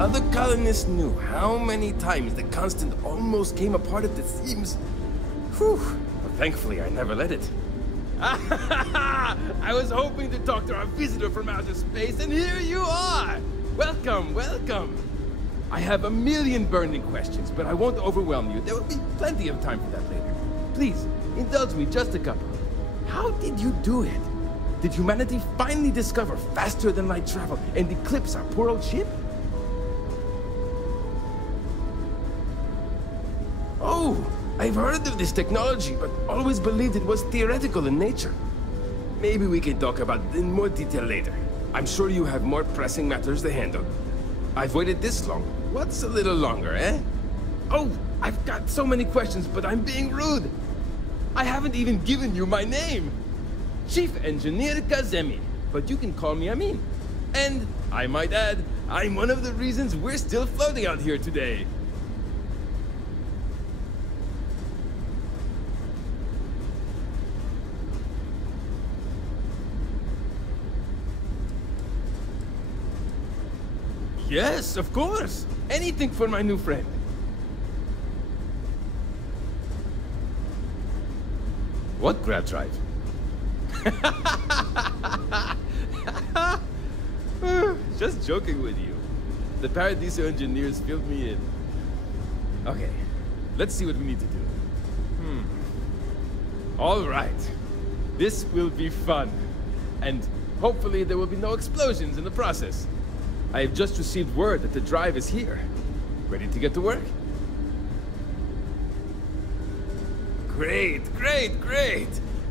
other colonists knew how many times the constant almost came apart at the seams. Whew. Well, thankfully, I never let it. I was hoping to talk to our visitor from outer space, and here you are! Welcome, welcome! I have a million burning questions, but I won't overwhelm you. There will be plenty of time for that later. Please, indulge me just a couple. How did you do it? Did humanity finally discover faster-than-light travel and eclipse our poor old ship? Oh, I've heard of this technology, but always believed it was theoretical in nature. Maybe we can talk about it in more detail later. I'm sure you have more pressing matters to handle. I've waited this long. What's a little longer, eh? Oh, I've got so many questions, but I'm being rude. I haven't even given you my name. Chief Engineer Kazemi, but you can call me Amin. And, I might add, I'm one of the reasons we're still floating out here today. Yes, of course. Anything for my new friend. What grab drive? Just joking with you. The Paradiso engineers filled me in. Okay, let's see what we need to do. All right. This will be fun. And hopefully there will be no explosions in the process. I have just received word that the drive is here. Ready to get to work? Great, great, great!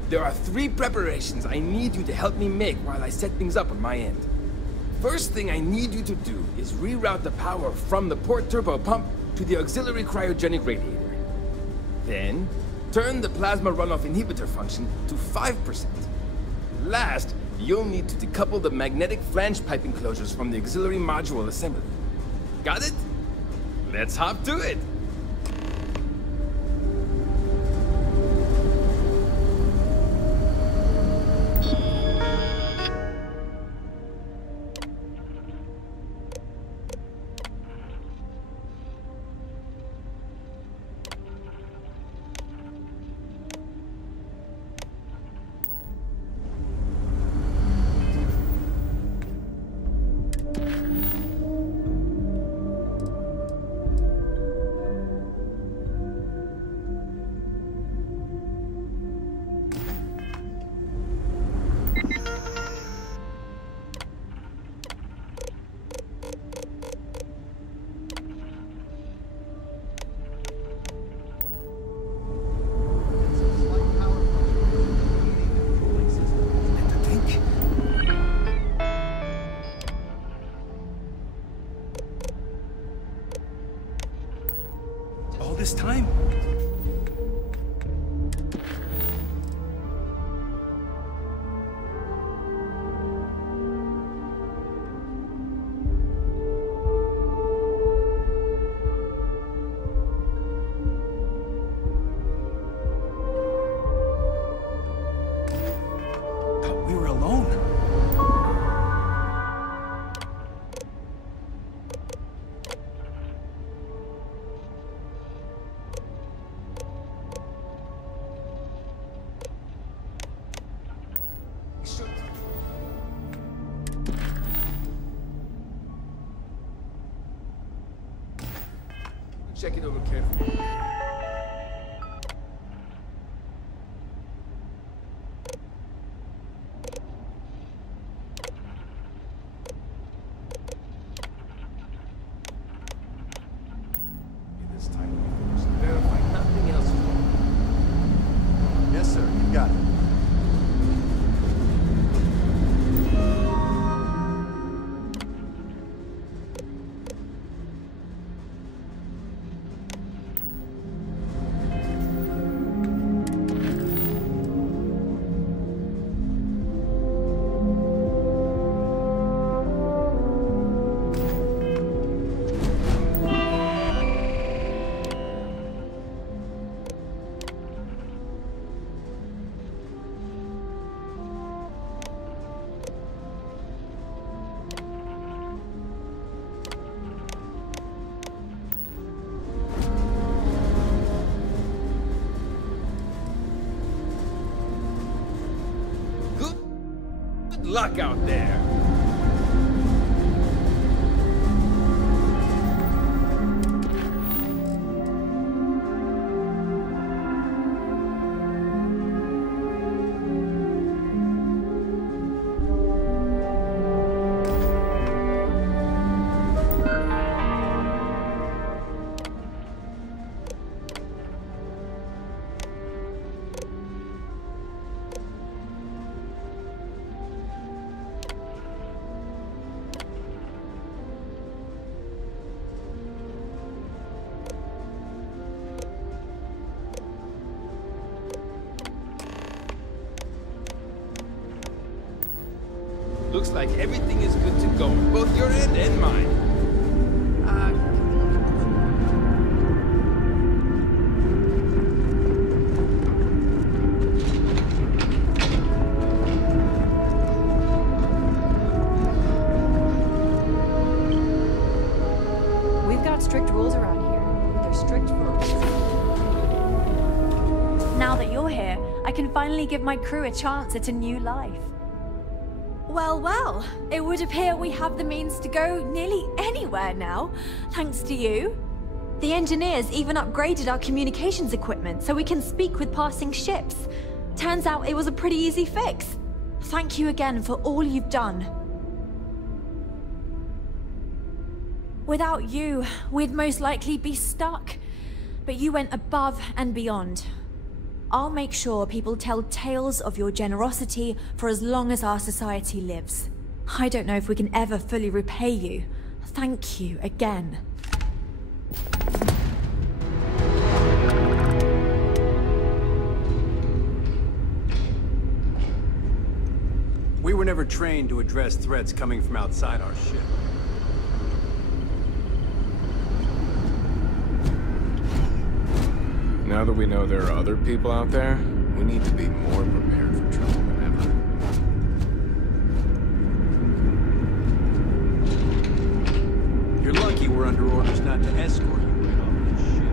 There are 3 preparations I need you to help me make while I set things up on my end. First thing I need you to do is reroute the power from the port turbo pump to the auxiliary cryogenic radiator. Then, turn the plasma runoff inhibitor function to 5%. Last, you'll need to decouple the magnetic flange pipe enclosures from the auxiliary module assembly. Got it? Let's hop to it! This time? Thought we were alone. Check it over carefully. This time we should verify nothing else is wrong. Yes, sir. You got it. luck out there. Looks like everything is good to go, both your end and mine. We've got strict rules around here. They're strict for a reason. Now that you're here, I can finally give my crew a chance at a new life. Well, well, it would appear we have the means to go nearly anywhere now, thanks to you. The engineers even upgraded our communications equipment so we can speak with passing ships. Turns out it was a pretty easy fix. Thank you again for all you've done. Without you, we'd most likely be stuck. But you went above and beyond. I'll make sure people tell tales of your generosity for as long as our society lives. I don't know if we can ever fully repay you. Thank you again. We were never trained to address threats coming from outside our ship. Now that we know there are other people out there, we need to be more prepared for trouble than ever. You're lucky we're under orders not to escort you right off this ship.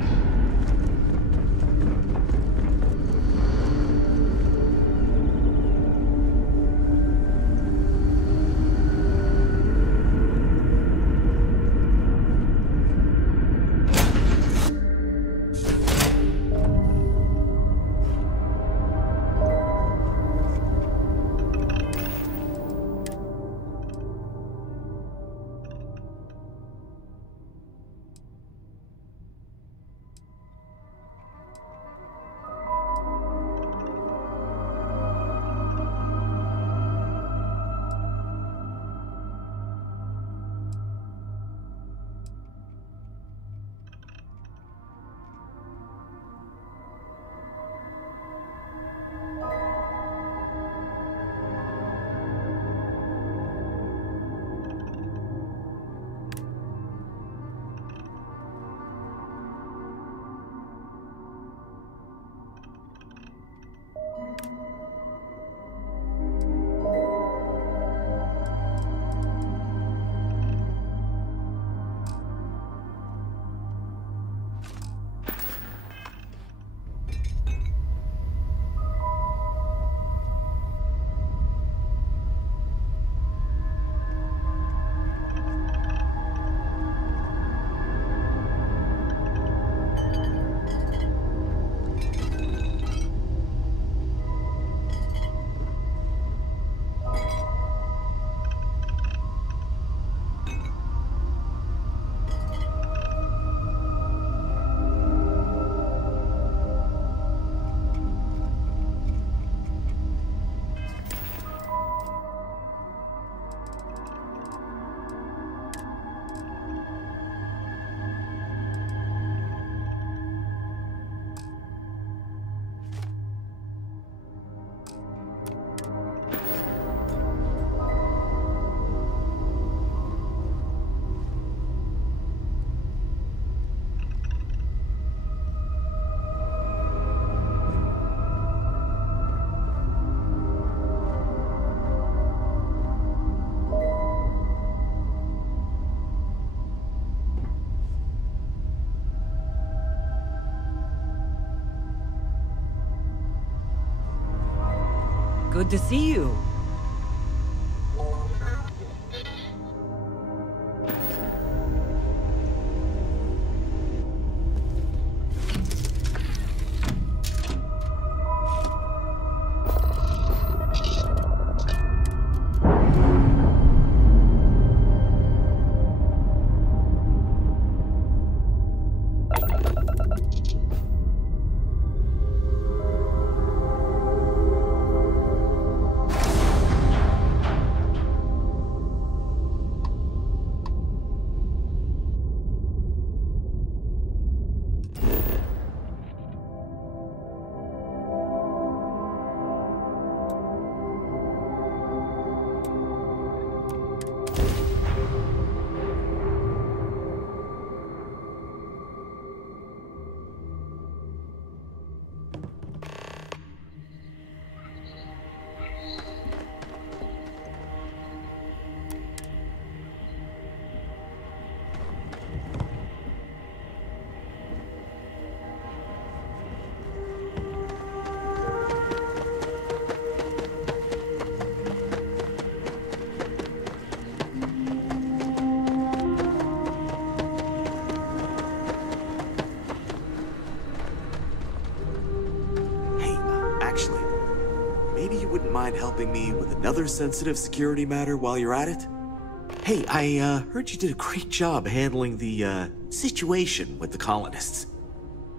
Good to see you. mind helping me with another sensitive security matter while you're at it? Hey, I heard you did a great job handling the situation with the colonists.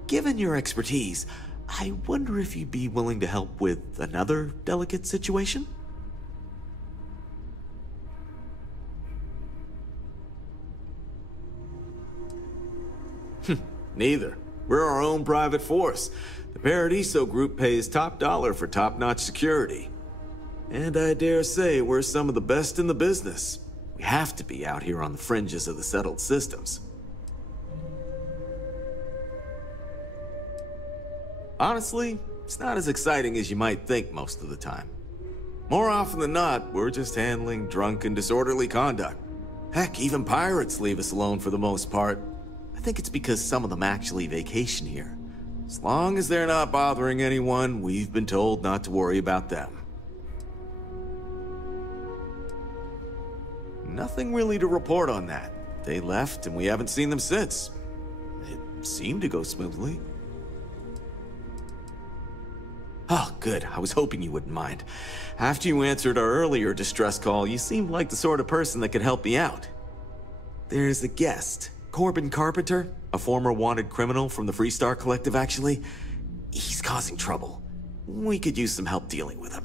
Given your expertise, I wonder if you'd be willing to help with another delicate situation? Neither. We're our own private force. The Paradiso Group pays top dollar for top-notch security. And I dare say we're some of the best in the business. We have to be out here on the fringes of the settled systems. Honestly, it's not as exciting as you might think most of the time. More often than not, we're just handling drunk and disorderly conduct. Heck, even pirates leave us alone for the most part. I think it's because some of them actually vacation here. As long as they're not bothering anyone, we've been told not to worry about them. Nothing really to report on that. They left and we haven't seen them since. It seemed to go smoothly. Oh, good. I was hoping you wouldn't mind. After you answered our earlier distress call, you seemed like the sort of person that could help me out. There's a guest. Corbin Carpenter, a former wanted criminal from the Freestar Collective, actually. He's causing trouble. We could use some help dealing with him.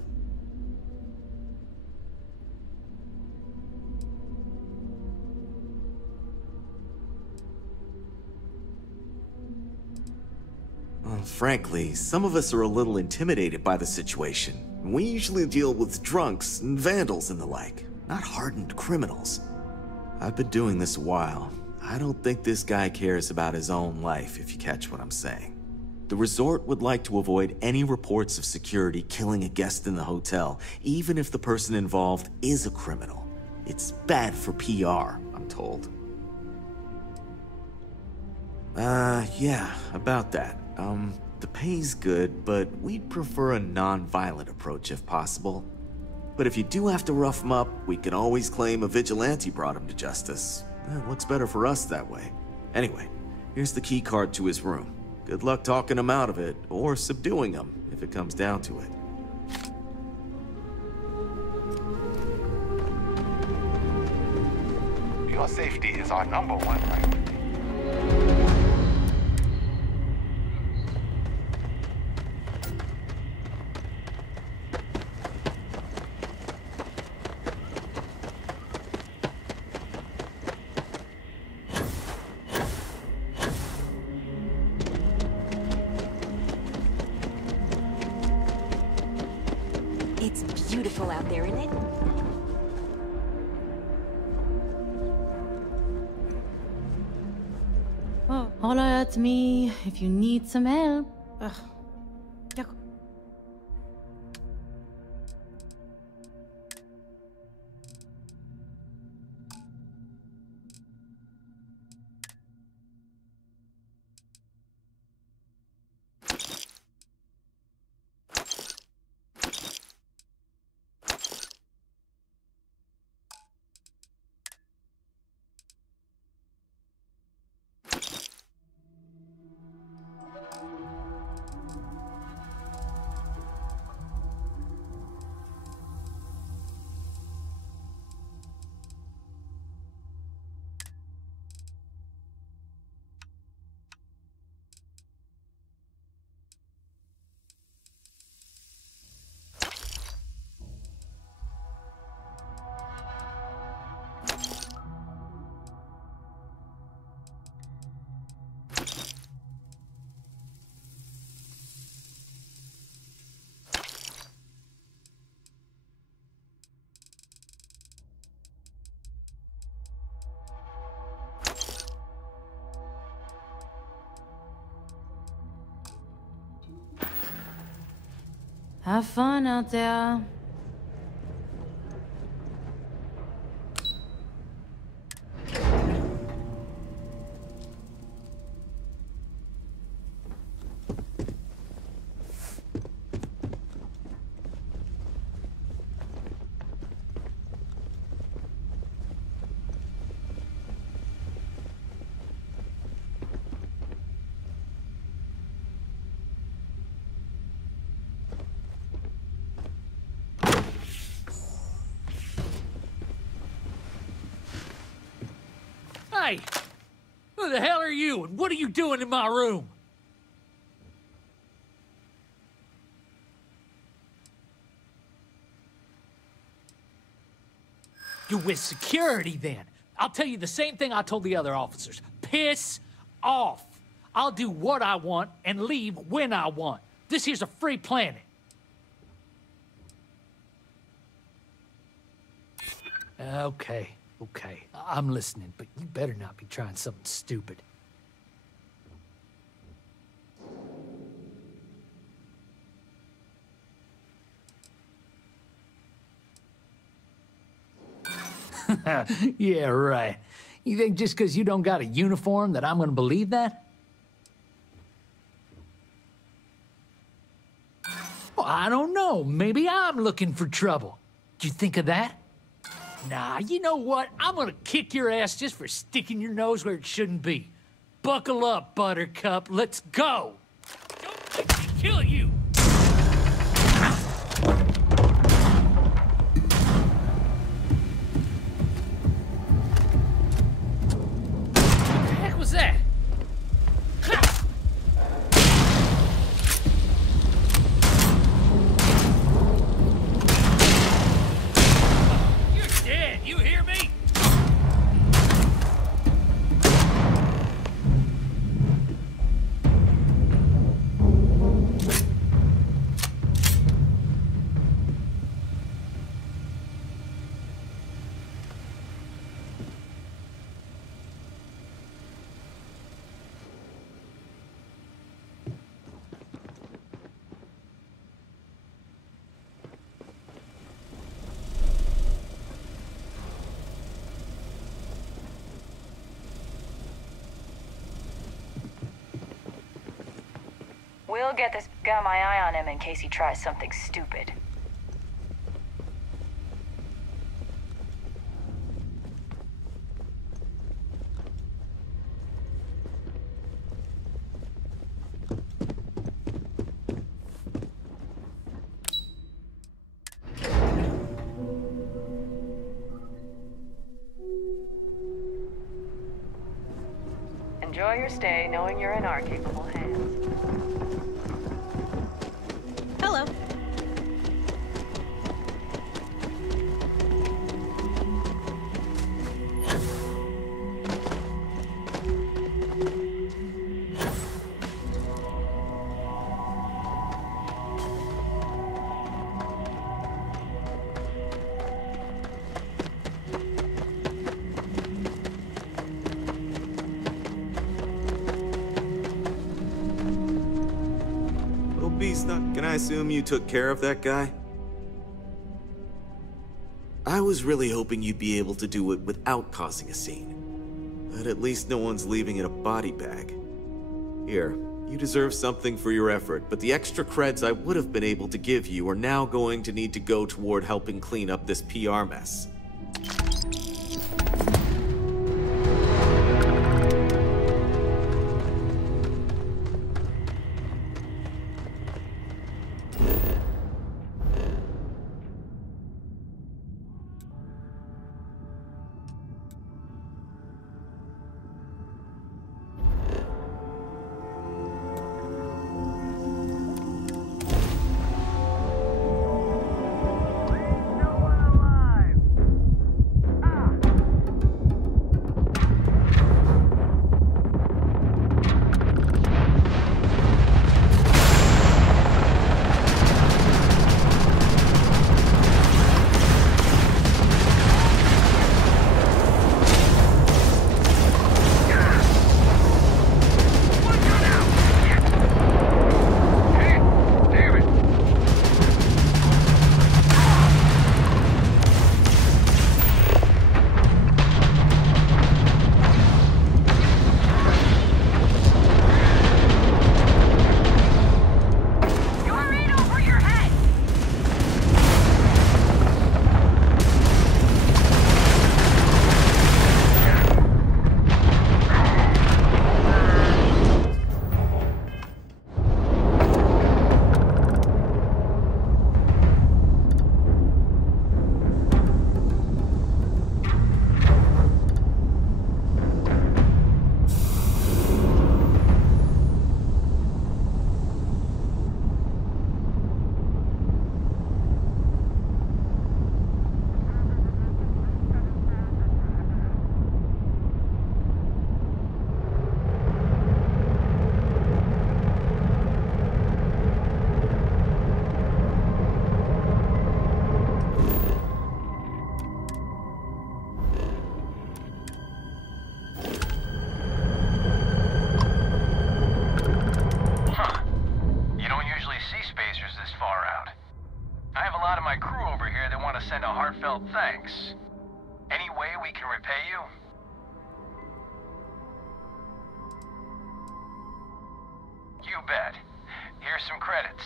Frankly, some of us are a little intimidated by the situation. We usually deal with drunks and vandals and the like, not hardened criminals. I've been doing this a while. I don't think this guy cares about his own life, if you catch what I'm saying. The resort would like to avoid any reports of security killing a guest in the hotel, even if the person involved is a criminal. It's bad for PR, I'm told. Yeah, about that. The pay's good, but we'd prefer a non-violent approach if possible. But if you do have to rough him up, we can always claim a vigilante brought him to justice. It looks better for us that way. Anyway, here's the key card to his room. Good luck talking him out of it, or subduing him, if it comes down to it. Your safety is our #1 priority. It's beautiful out there, isn't it? Oh, holler at me if you need some help. Ugh. Yuck. Have fun out there. Hey! Who the hell are you, and what are you doing in my room? You're with security, then. I'll tell you the same thing I told the other officers. Piss off. I'll do what I want and leave when I want. This here's a free planet. Okay. I'm listening, but you better not be trying something stupid. Yeah, right. You think just because you don't got a uniform that I'm gonna believe that? Well, I don't know. Maybe I'm looking for trouble. Did you think of that? Nah, you know what? I'm gonna kick your ass just for sticking your nose where it shouldn't be. Buckle up, Buttercup. Let's go! Don't let me kill you! What the heck was that? You hear me? We'll get this. Got my eye on him in case he tries something stupid. Enjoy your stay, knowing you're in our capable hands. Hello. Can I assume you took care of that guy? I was really hoping you'd be able to do it without causing a scene. But at least no one's leaving it a body bag. Here, you deserve something for your effort, but the extra creds I would have been able to give you are now going to need to go toward helping clean up this PR mess. repay you? You bet. Here's some credits.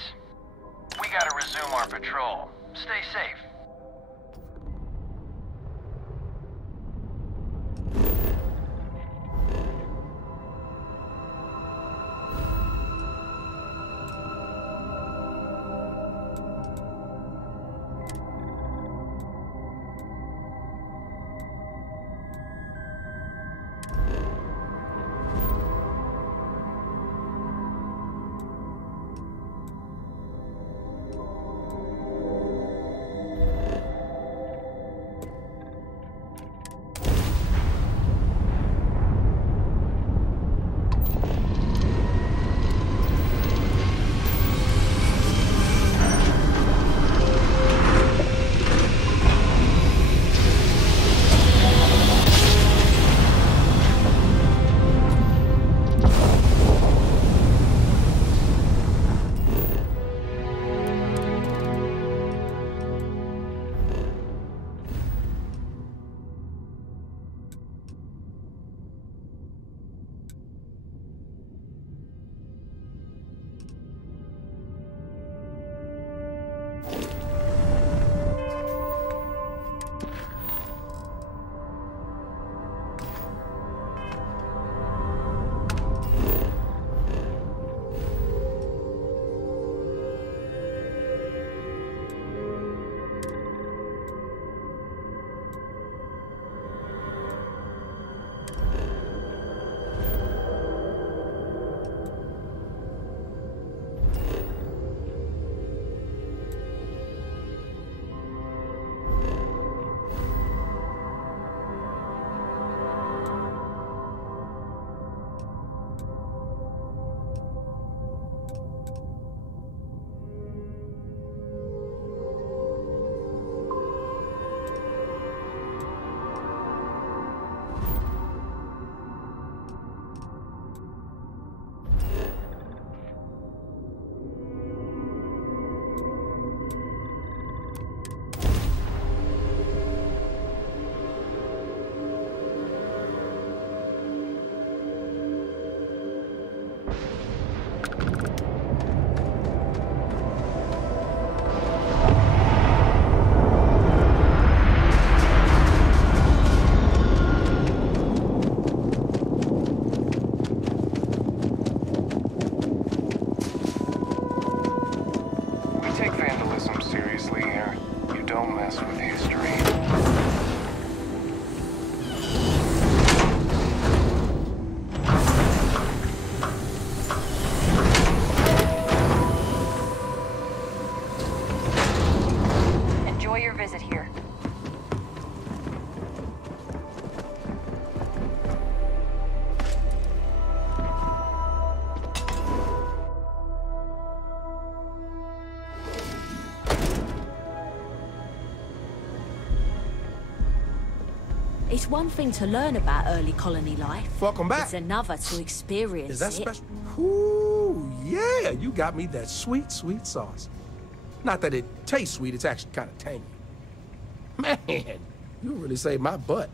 We gotta resume our patrol. Stay safe. It's one thing to learn about early colony life. Welcome back. It's another to experience Is that it. special? Ooh, yeah, you got me that sweet, sweet sauce. Not that it tastes sweet, it's actually kind of tangy. Man, you really saved my butt.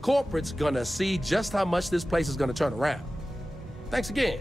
Corporate's gonna see just how much this place is gonna turn around. Thanks again.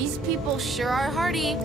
These people sure are hardy.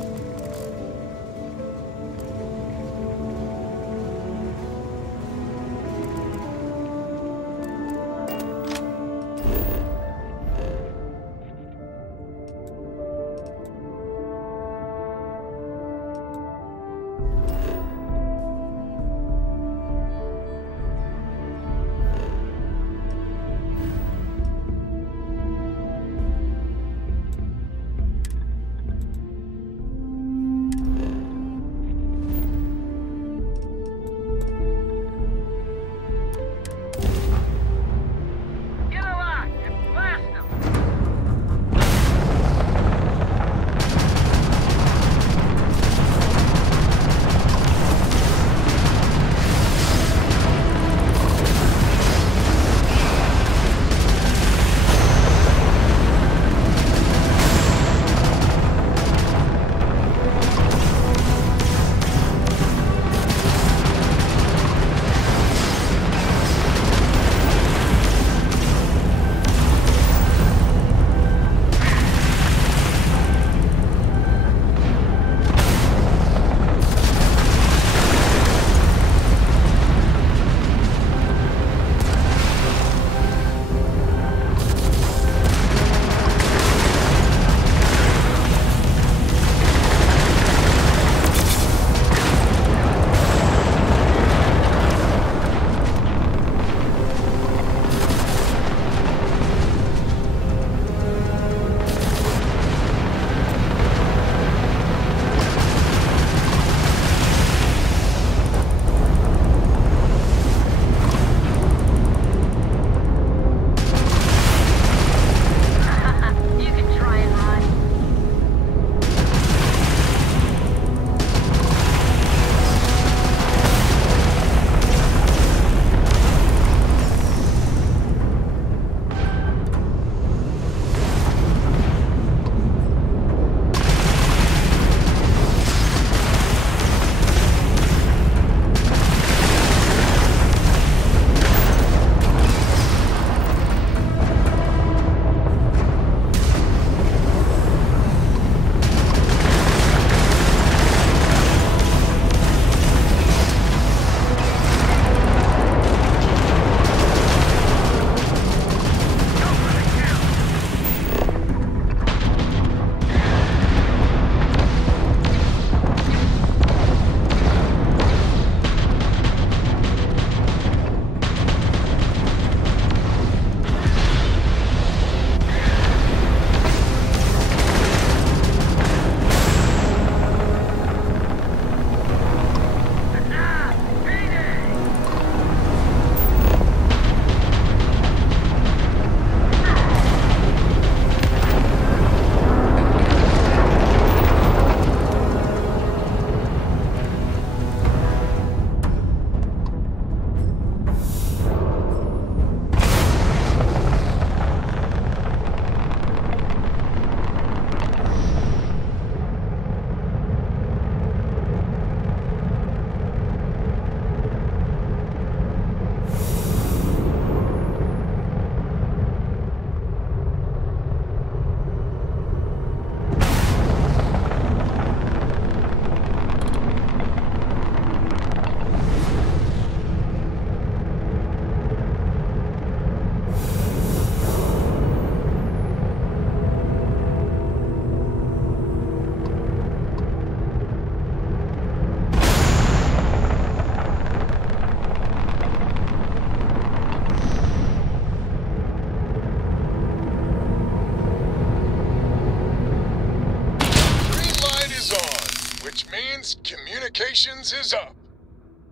Communications is up.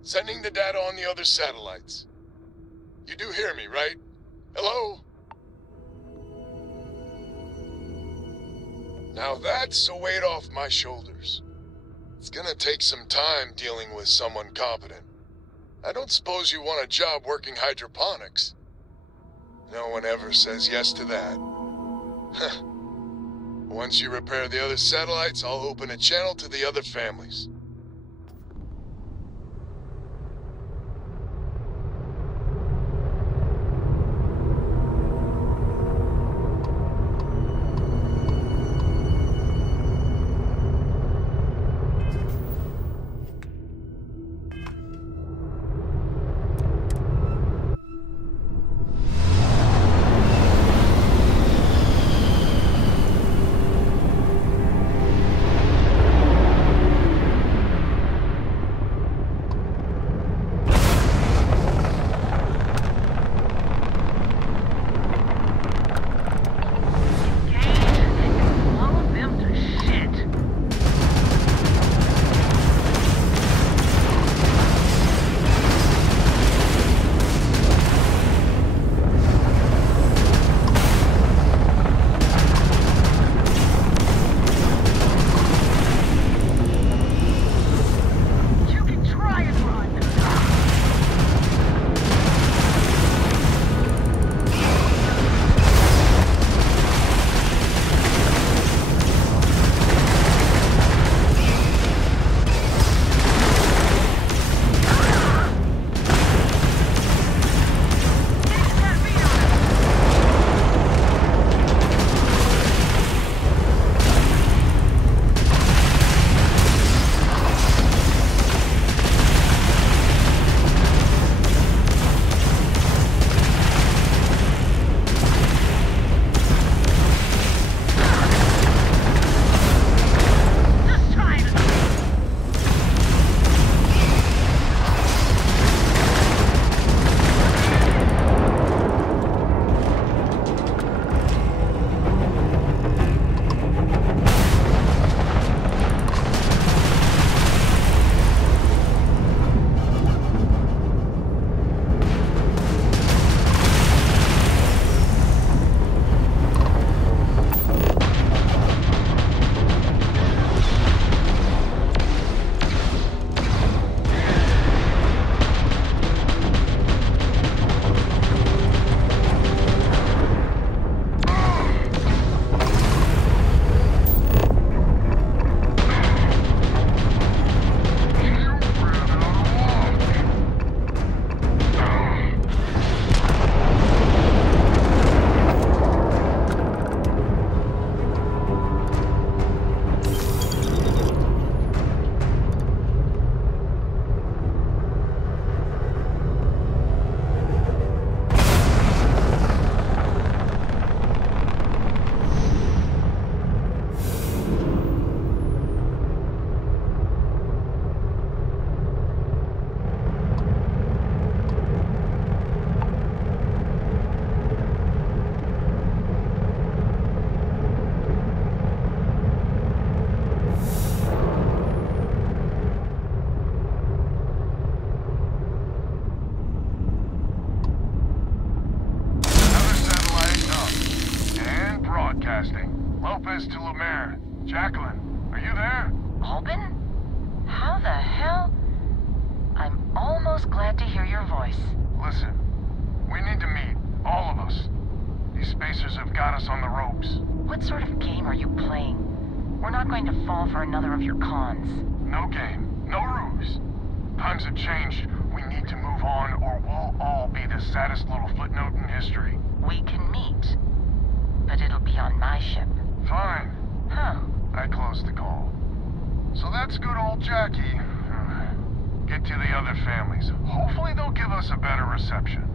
Sending the data on the other satellites. You do hear me, right? Hello? Now that's a weight off my shoulders. It's gonna take some time dealing with someone competent. I don't suppose you want a job working hydroponics. No one ever says yes to that. Once you repair the other satellites, I'll open a channel to the other families. Jacqueline, are you there? Albin? How the hell? I'm almost glad to hear your voice. Listen, we need to meet, all of us. These spacers have got us on the ropes. What sort of game are you playing? We're not going to fall for another of your cons. No game, no ruse. Times have changed. We need to move on, or we'll all be the saddest little footnote in history. We can meet, but it'll be on my ship. Fine. Huh. I closed the call. So that's good old Jackie. Get to the other families. Hopefully they'll give us a better reception.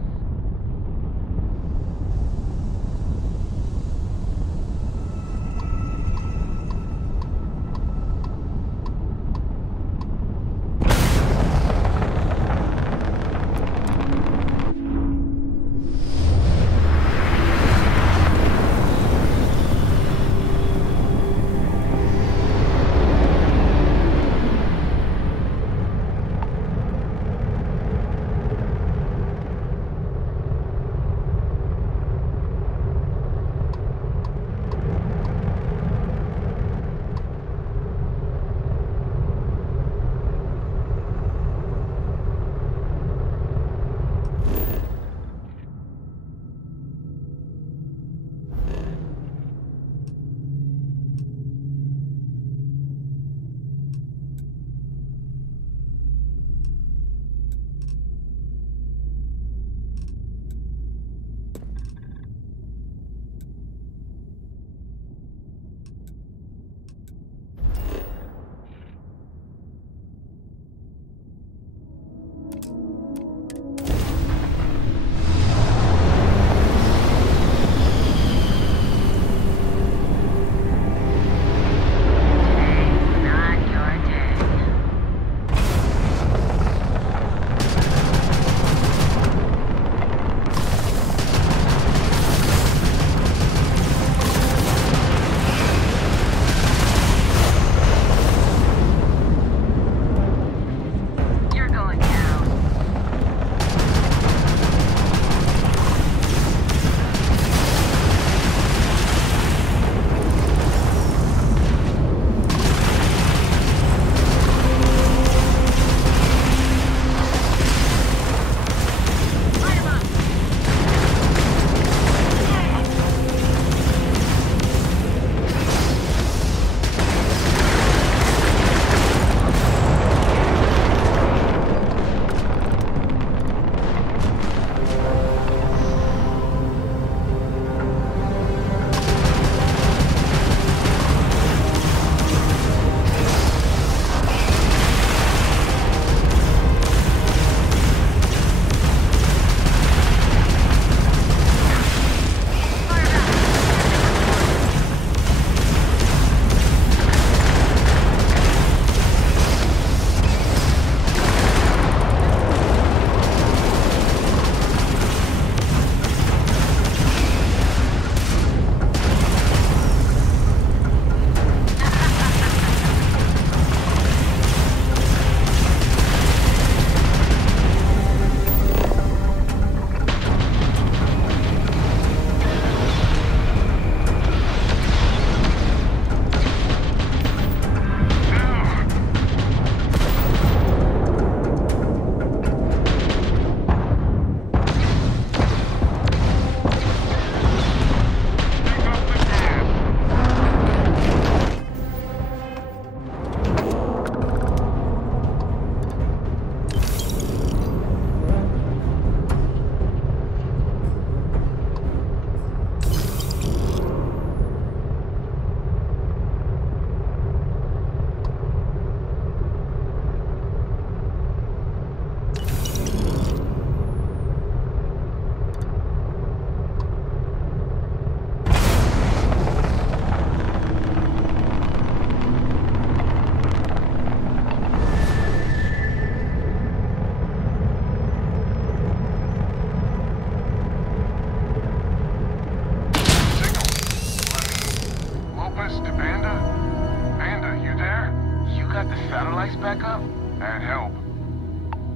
satellites back up? And help.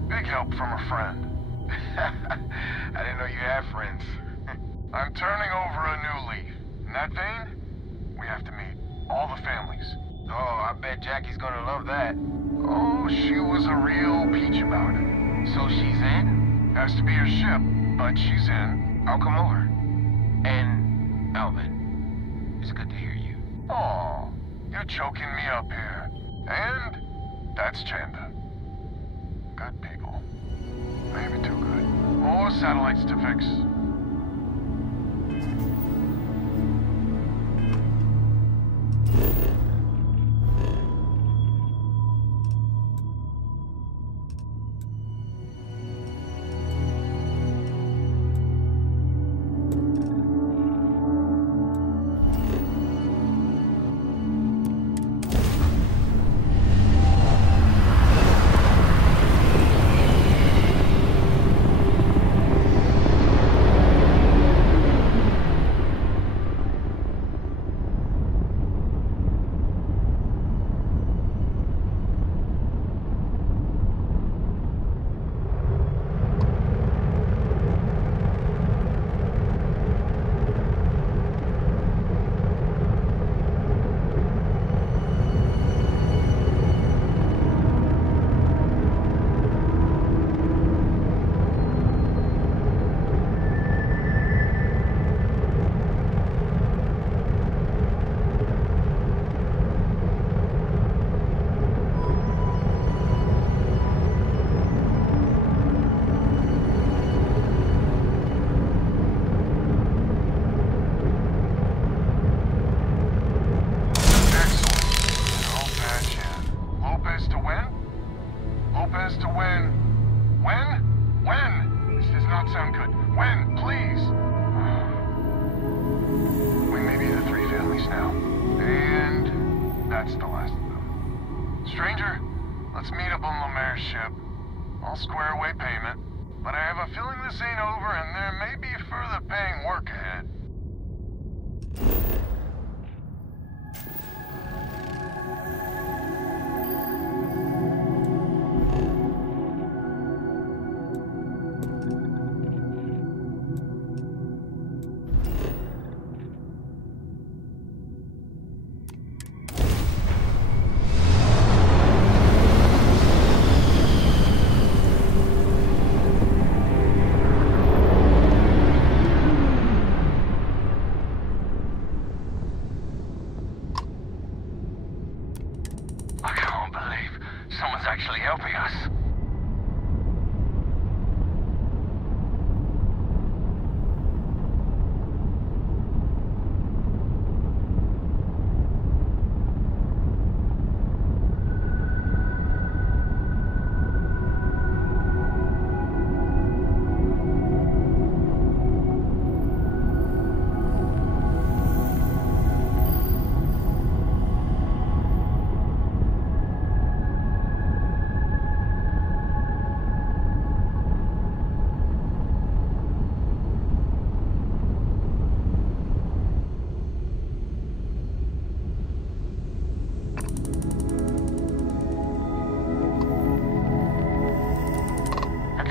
Big help from a friend. I didn't know you had friends. I'm turning over a new leaf. In that vein, we have to meet. All the families. Oh, I bet Jackie's gonna love that. Oh, she was a real peach about it. So she's in? Has to be her ship, but she's in. I'll come over. And, Alvin, it's good to hear you. Oh, you're choking me up here. And that's Chanda. Good people. Maybe too good. More satellites to fix. I'll square away payment, but I have a feeling this ain't over and there may be further paying work ahead.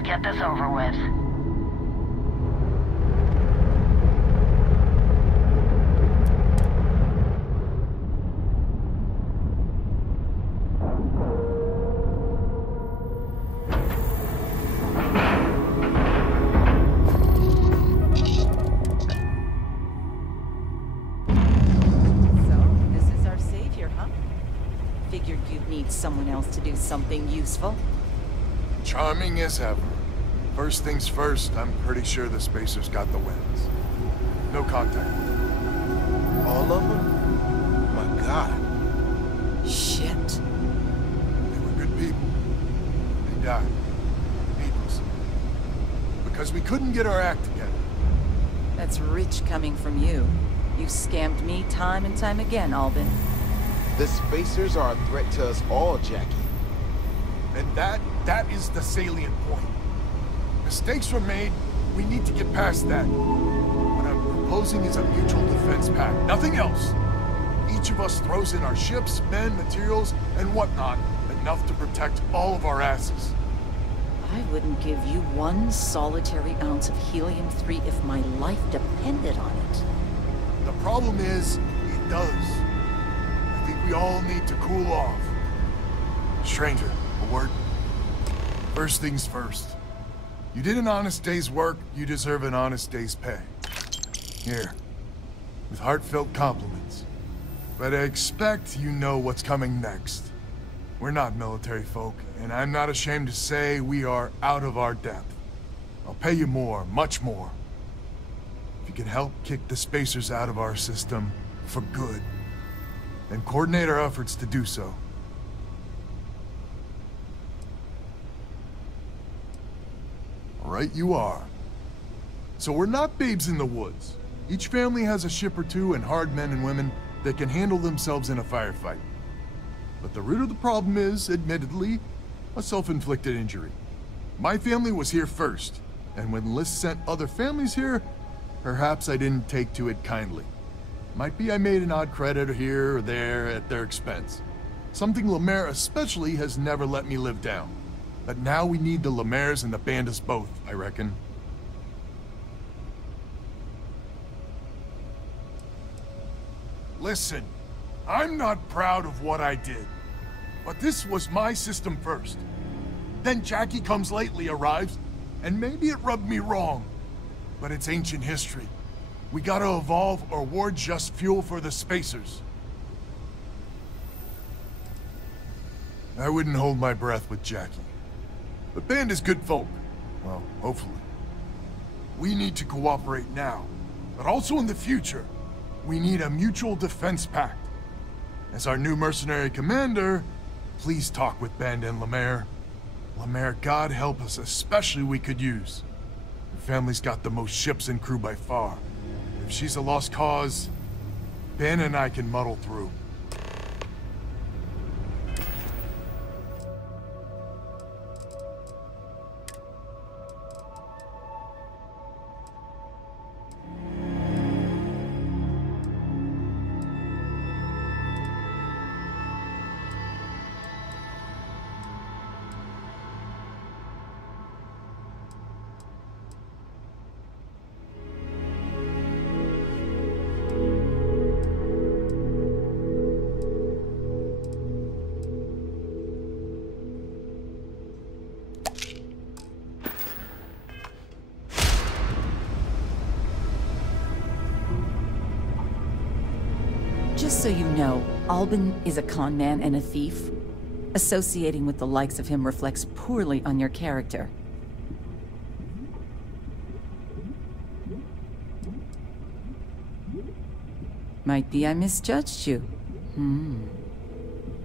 Get this over with. Figured you'd need someone else to do something useful. Charming as ever. First things first, I'm pretty sure the Spacers got the wins. No contact. All of them? My God. Shit. They were good people. They died. Needlessly. Because we couldn't get our act together. That's rich coming from you. You scammed me time and time again, Albin. The Spacers are a threat to us all, Jackie. And that is the salient point. Mistakes were made, we need to get past that. What I'm proposing is a mutual defense pact, nothing else. Each of us throws in our ships, men, materials, and whatnot, enough to protect all of our asses. I wouldn't give you one solitary ounce of helium-3 if my life depended on it. The problem is, it does. we all need to cool off. Stranger, a word. First things first. You did an honest day's work, you deserve an honest day's pay. Here, with heartfelt compliments. But I expect you know what's coming next. We're not military folk, and I'm not ashamed to say we are out of our depth. I'll pay you more, much more. If you can help kick the spacers out of our system for good, then coordinate our efforts to do so. All right, you are. So we're not babes in the woods. Each family has a ship or two and hard men and women that can handle themselves in a firefight. But the root of the problem is, admittedly, a self-inflicted injury. My family was here first, and when Liz sent other families here, perhaps I didn't take to it kindly. Might be I made an odd credit here or there at their expense. Something Lemaire especially has never let me live down. But now we need the Lemaires and the Bandits both, I reckon. Listen, I'm not proud of what I did, but this was my system first. Then Jackie Comes Lately arrives, and maybe it rubbed me wrong, but it's ancient history. We gotta evolve or we're just fuel for the spacers. I wouldn't hold my breath with Jackie. The band is good folk. Well, hopefully. We need to cooperate now, but also in the future. We need a mutual defense pact. As our new mercenary commander, please talk with Band and Lemaire. Lemaire, God help us, especially we could use. Her family's got the most ships and crew by far. If she's a lost cause, Ben and I can muddle through. Just so you know, Albin is a con man and a thief. Associating with the likes of him reflects poorly on your character. Might be I misjudged you.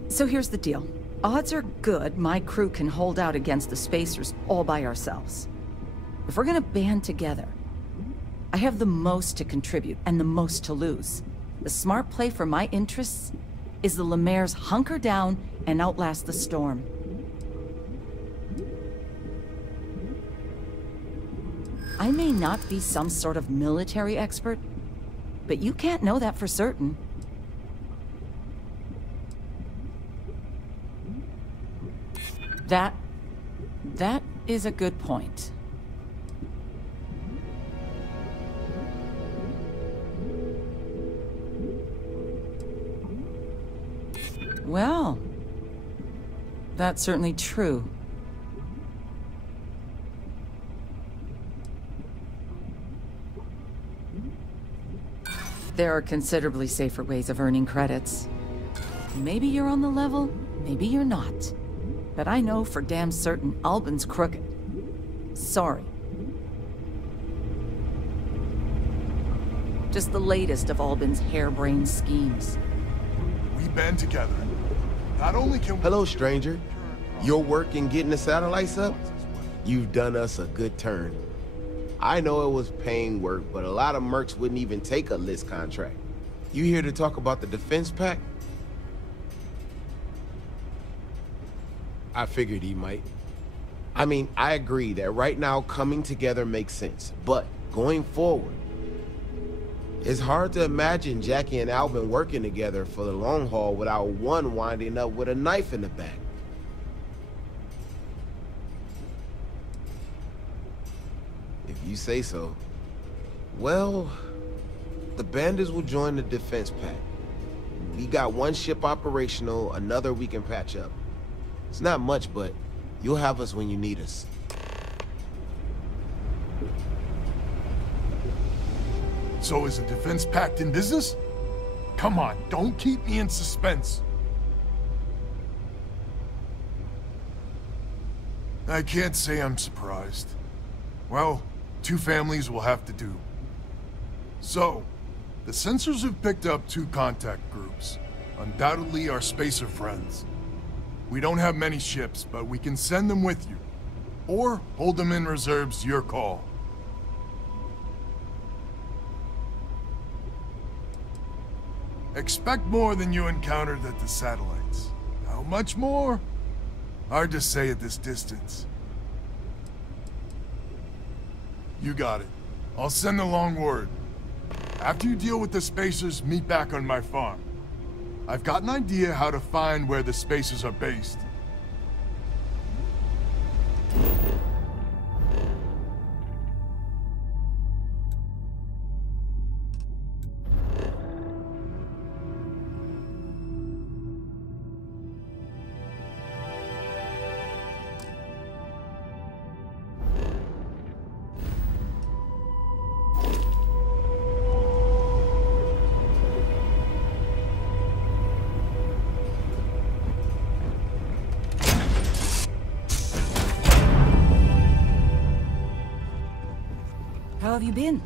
So here's the deal. Odds are good my crew can hold out against the Spacers all by ourselves. If we're gonna band together, I have the most to contribute and the most to lose. The smart play for my interests is the Lemaire's hunker down and outlast the storm. I may not be some sort of military expert, but you can't know that for certain. That is a good point. Well, that's certainly true. There are considerably safer ways of earning credits. Maybe you're on the level, maybe you're not. But I know for damn certain Albin's crooked. Sorry. Just the latest of Albin's harebrained schemes. We band together. Not only can we... Hello, stranger. Your work in getting the satellites up? You've done us a good turn. I know it was paying work, but a lot of mercs wouldn't even take a list contract. You here to talk about the defense pact? I figured he might. I mean, I agree that right now coming together makes sense, but going forward, it's hard to imagine Jackie and Albin working together for the long haul without one winding up with a knife in the back. If you say so. Well, the bandits will join the defense pact. We got one ship operational, another we can patch up. It's not much, but you'll have us when you need us. So is the defense pact in business? Come on, don't keep me in suspense. I can't say I'm surprised. Well, 2 families will have to do. So, the sensors have picked up 2 contact groups. Undoubtedly our spacer friends. We don't have many ships, but we can send them with you. Or hold them in reserves, your call. Expect more than you encountered at the satellites. How much more? Hard to say at this distance. You got it. I'll send along word. After you deal with the spacers, meet back on my farm. I've got an idea how to find where the spacers are based. How have you been?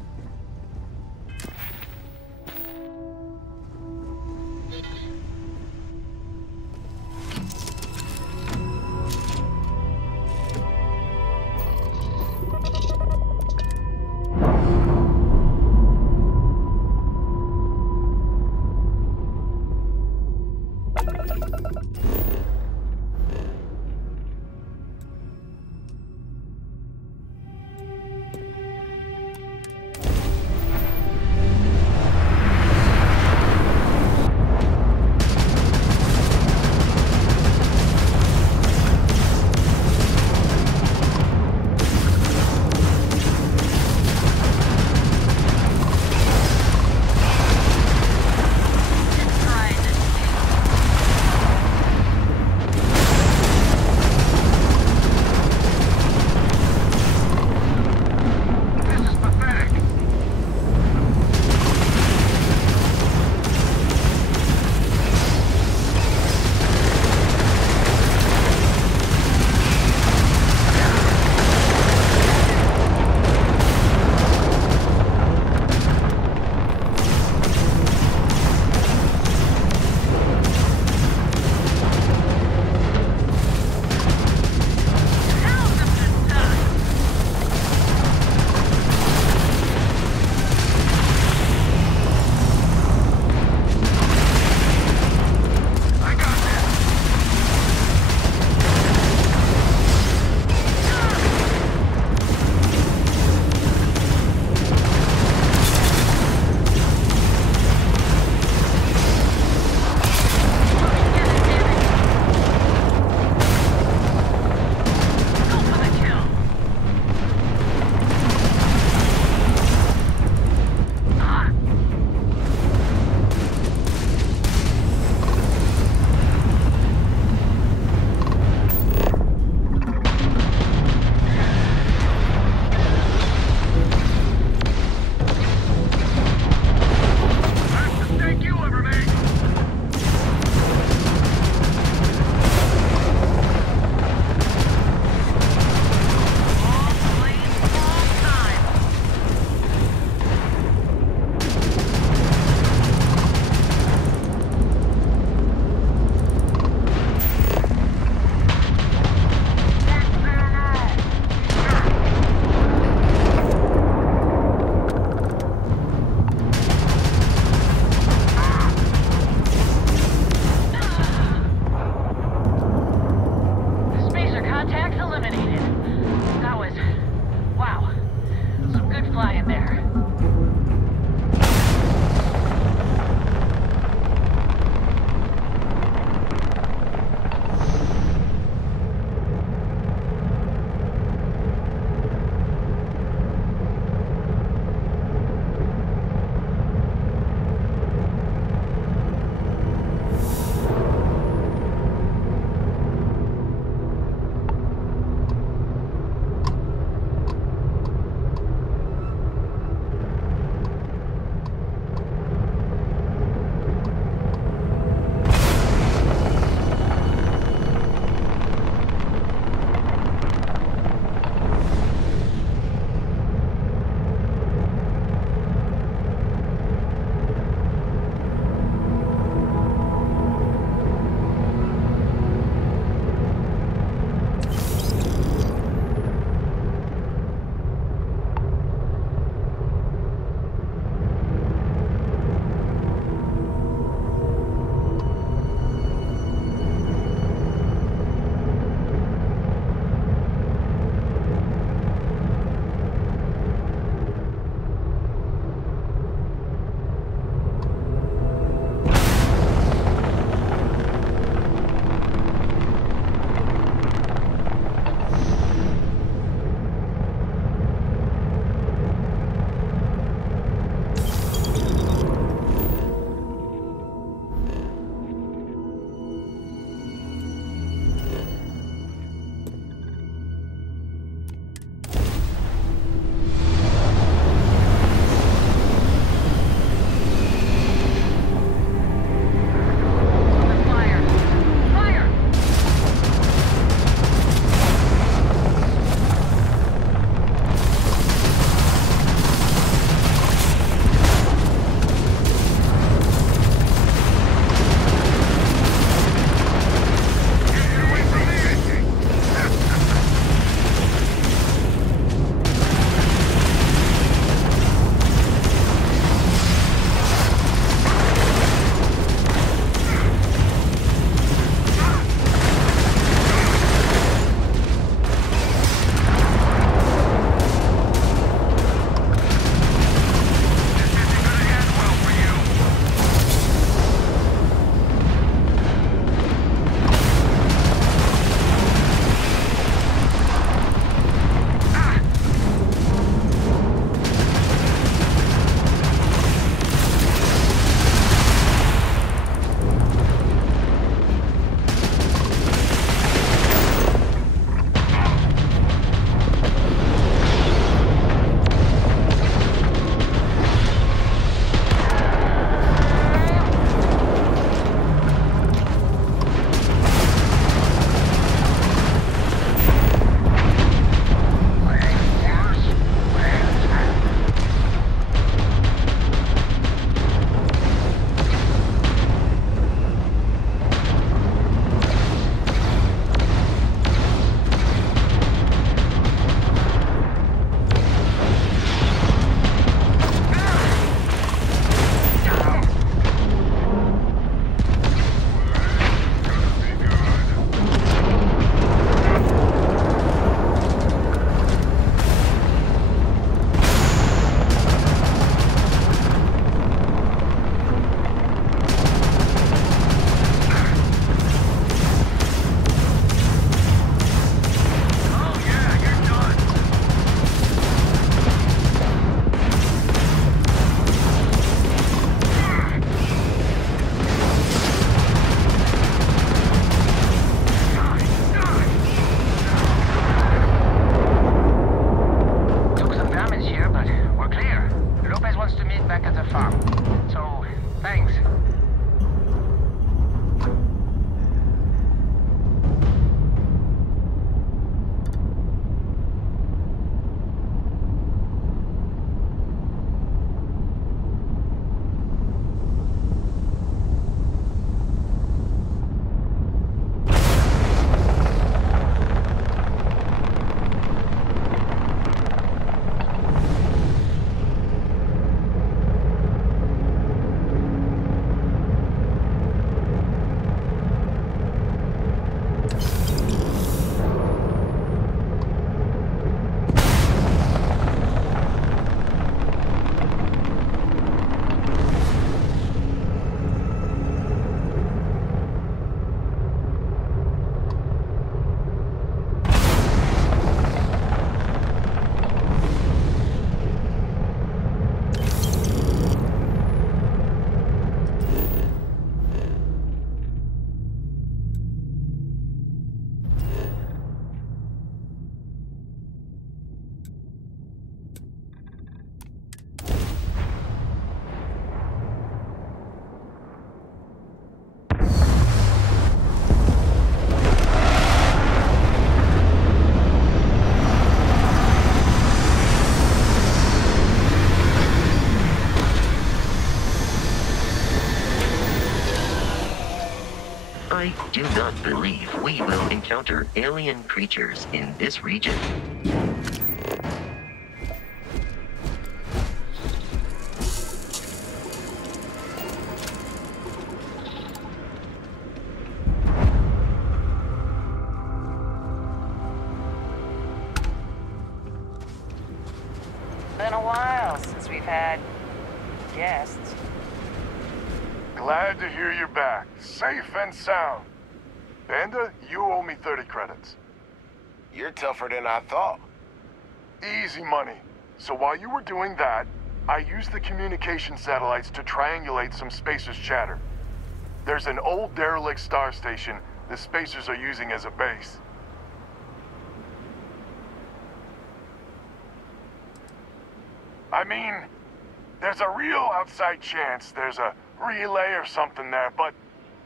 I do not believe we will encounter alien creatures in this region. Been a while since we've had guests. Glad to hear you're back, safe and sound. Banda, you owe me 30 credits. You're tougher than I thought. Easy money. So while you were doing that, I used the communication satellites to triangulate some Spacers chatter. There's an old derelict star station the Spacers are using as a base. I mean, there's a real outside chance there's a relay or something there, but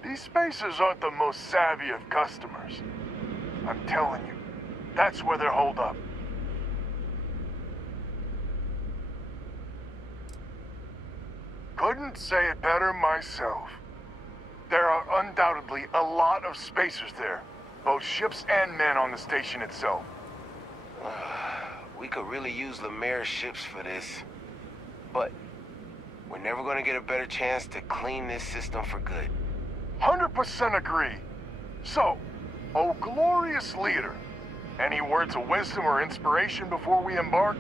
these Spacers aren't the most savvy of customers. I'm telling you, that's where they're holed up. Couldn't say it better myself. There are undoubtedly a lot of Spacers there, both ships and men on the station itself. We could really use Lemaire's ships for this. But we're never gonna get a better chance to clean this system for good. 100% agree. So, oh glorious leader, any words of wisdom or inspiration before we embark?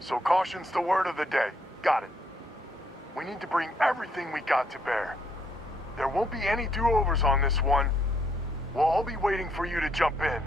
So caution's the word of the day. Got it. We need to bring everything we got to bear. There won't be any do-overs on this one. We'll all be waiting for you to jump in.